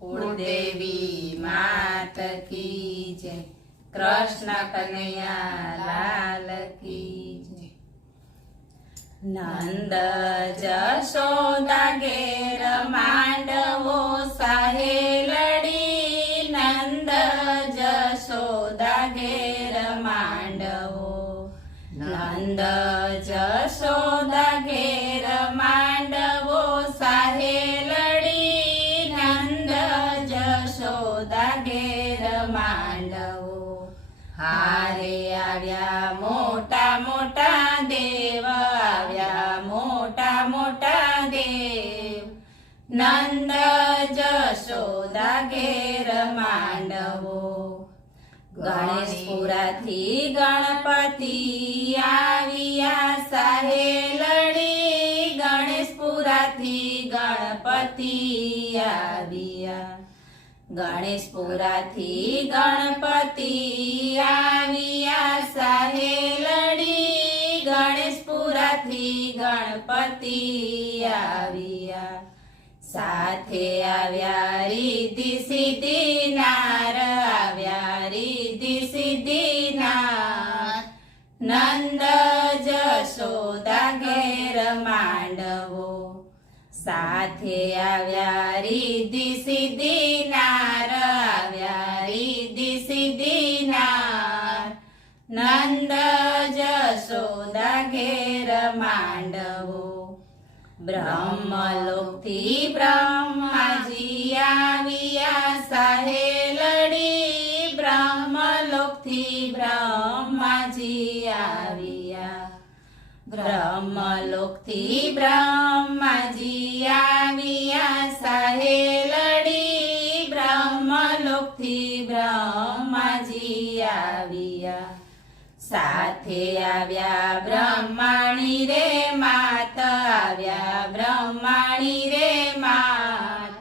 कुलदेवी मात की जय। कृष्ण कन्हैया लाल की जय। नंद जशोदा घेर मांडवो साहेलडी। नंद जशोदा घेर मांडवो। नंद जशोदा घेर मांडवो साहेलडी। नंद जशोदा घेर मांडवो। हारे आव्या मोटा मोटा देव। आव्या मोटा मोटा देव। नंद जशोदा घेर मांडवो। गणेशपुराथी गणपति आविया साहेलडी। गणेशपुराथी गणपति आविया। गणेशपुराथी गणपति आविया साहेलडी। गणेशपुराथी गणपति आविया। साथे आव्या रिद्धि सिद्धि नार। आव्या रिद्धि सिद्धि नार। नंद जशोदा घेर मांडवो। साथे आव्या रिद्धि सिद्धि नार। आव्या रिद्धि सिद्धि नार। नंद जशोदा घेर मांडवो। ब्रह्मलोकथी ब्रह्माजी आविया साहेलडी। ब्रह्मलोकथी ब्रह्माजी आविया। ब्रह्मलोकथी ब्रह्माजी आविया साहेलडी। ब्रह्मलोकथी ब्रह्माजी आविया। साथे आव्या ब्रह्माणी रे मात। आव्या ब्रह्माणी रे मात।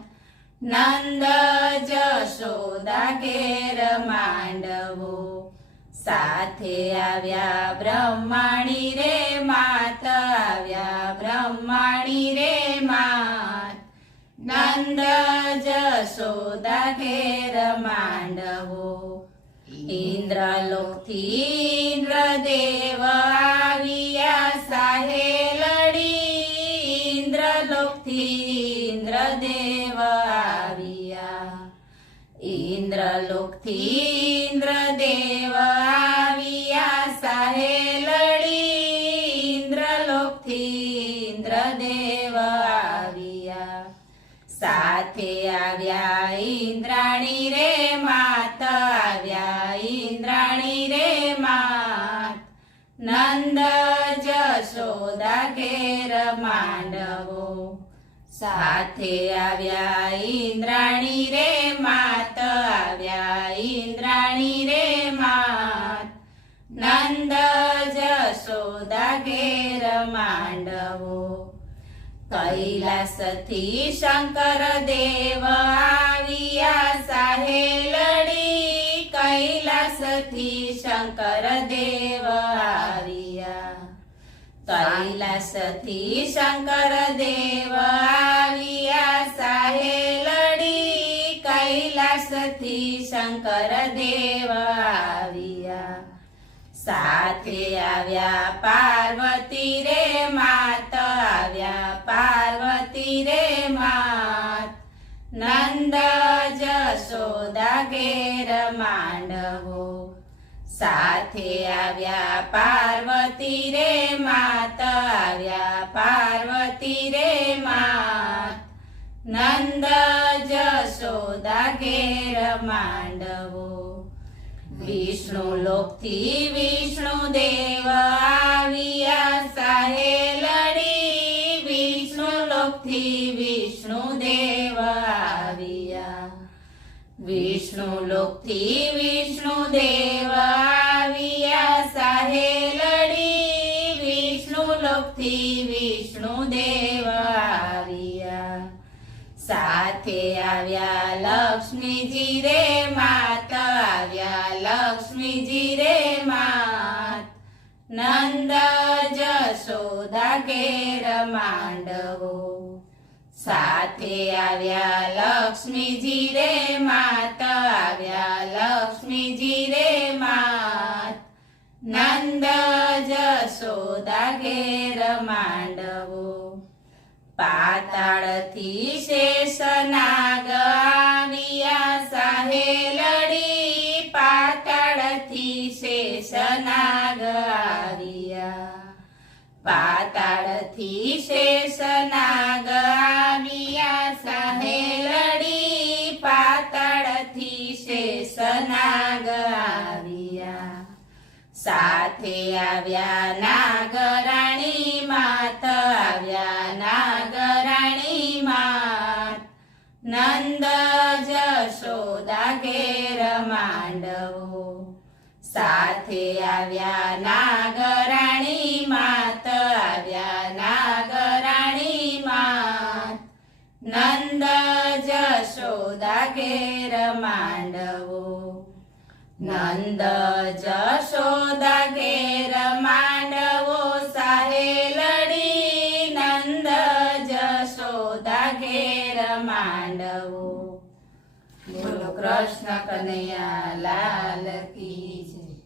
नंद जशोदा घेर मांडवो। साथे आव्या ब्रह्माणी रे मात। आव्या ब्रह्माणी रे मात। नंद जशोदा घेर मांडवो। इंद्रलोकथी इंद्रदेव आविया साहेलडी। इंद्रलोकथी इंद्रदेव आविया। इंद्रलोकथी इंद्रदेव आविया साहेलडी। इंद्रलोकथी इंद्रदेव आविया। साथे आव्या इंद्राणी रे मात। आव्या इंद्राणी रे मात। नंद जशोदा घेर मांडवो। साथे आव्या इंद्राणी रे मात। आव्या इंद्राणी रे मात। नंद जशोदा घेर मांडवो। कैलासथी शंकर देव आविया साहेलडी। कैलासथी शंकर देव आविया। कैलासथी शंकर देव आविया साहेलडी। कैलासथी शंकर देव आविया। साथे आव्या पार्वती रे मात। आव्या पार्वती रे मात। नंद जशोदा घेर मांडवो। साथे आव्या पार्वती रे मात। आव्या पार्वती रे मात। नंद जशोदा घेर मांडवो। विष्णुलोकथी विष्णुदेव आविया साहेलडी। विष्णुलोकथी विष्णुदेव आविया। विष्णुलोकथी विष्णुदेव आविया साहेलडी। विष्णुलोकथी विष्णुदेव आविया। साथे आव्या लक्ष्मीजी रे मात। आव्या लक्ष्मीजी रे मात। नंद जशोदा घेर मांडवो। સાથે આવ્યા લક્ષ્મીજી રે માત, આવ્યા લક્ષ્મીજી રે માત. નંદ જશોદા ઘેર માંડવો, પાતાળથી શેષનાગ આવ્યા સાહેલડી, પાતાળથી શેષનાગ આવ્યા. પાતાળથી શેષનાગ આવ્યા સાહેલડી, પાતાળથી શેષનાગ આવ્યા. સાથે આવ્યા નાગરાણી માત, આવ્યા નાગરાણી માત. નંદ જશોદા ઘેર માંડવો, સાથે આવ્યા નાગરાણી માત, આવ્યા નાગરાણી માત. નંદ જશોદા ઘેર માંડવો, નંદ જશોદા ઘેર માંડવો સાહેલડી, નંદ જશોદા ઘેર માંડવો. બોલો કૃષ્ણ કનૈયા લાલ કી જય.